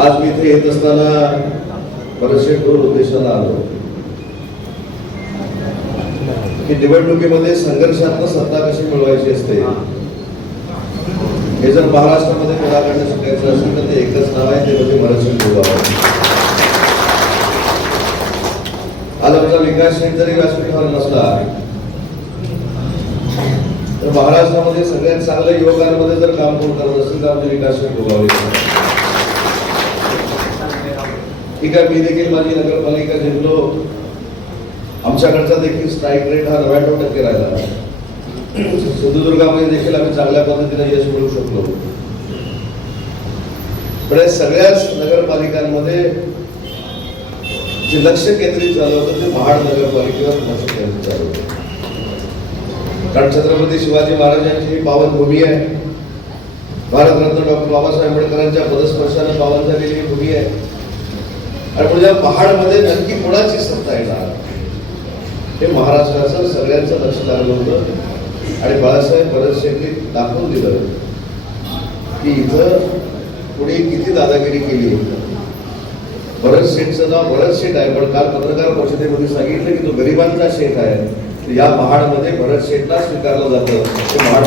आज मी इथे येत असताना बरेचसे दोन उद्देशाने आलो की निवडणुकीमध्ये संघर्षात्मक सत्ता कशी मिळवायची असते हे जर महाराष्ट्रामध्ये निराकरण शिकायचं असेल तर ते एकच नाव आहे, ते म्हणजे भरतसिंग गोगावले. आज आमचा विकास शेठ जरी व्यासपीठावर नसला तर महाराष्ट्रामध्ये सगळ्यात चांगल्या युवकांमध्ये जर काम कोण करत असेल तर आमचे विकास शेठ गोगावले. ठीक आहे, मी देखील माझी नगरपालिका जिंकलो. आमच्याकडचा देखील स्ट्राईक रेट हा 99% राहिला. सिंधुदुर्गामध्ये देखील आम्ही चांगल्या पद्धतीने यश मिळवू शकलो. पण सगळ्याच नगरपालिकांमध्ये जे लक्ष केंद्रित झालं होतं ते महाड नगरपालिकेवर लक्ष केंद्रित झालं होतं. कारण छत्रपती शिवाजी महाराजांची ही पावनभूमी आहे. भारतरत्न डॉक्टर बाबासाहेब आंबेडकरांच्या पदस्पर्शाने पावन झालेली ही भूमी आहे. आणि म्हणजे महाडमध्ये नक्की कोणाची सत्ता येणार हे महाराष्ट्राचं सगळ्यांचं लक्ष लागलं होतं. आणि बाळासाहेब भरत शेट्टी दाखवून दिलं की इथं कुणी किती दादागिरी केली. भरत शेठचं नाव भरत शेठ आहे, पण काल पत्रकार परिषदेमध्ये सांगितलं की तो गरिबांचा शेठ आहे. या महाडमध्ये भरत शेठला स्वीकारलं जातं हे महाड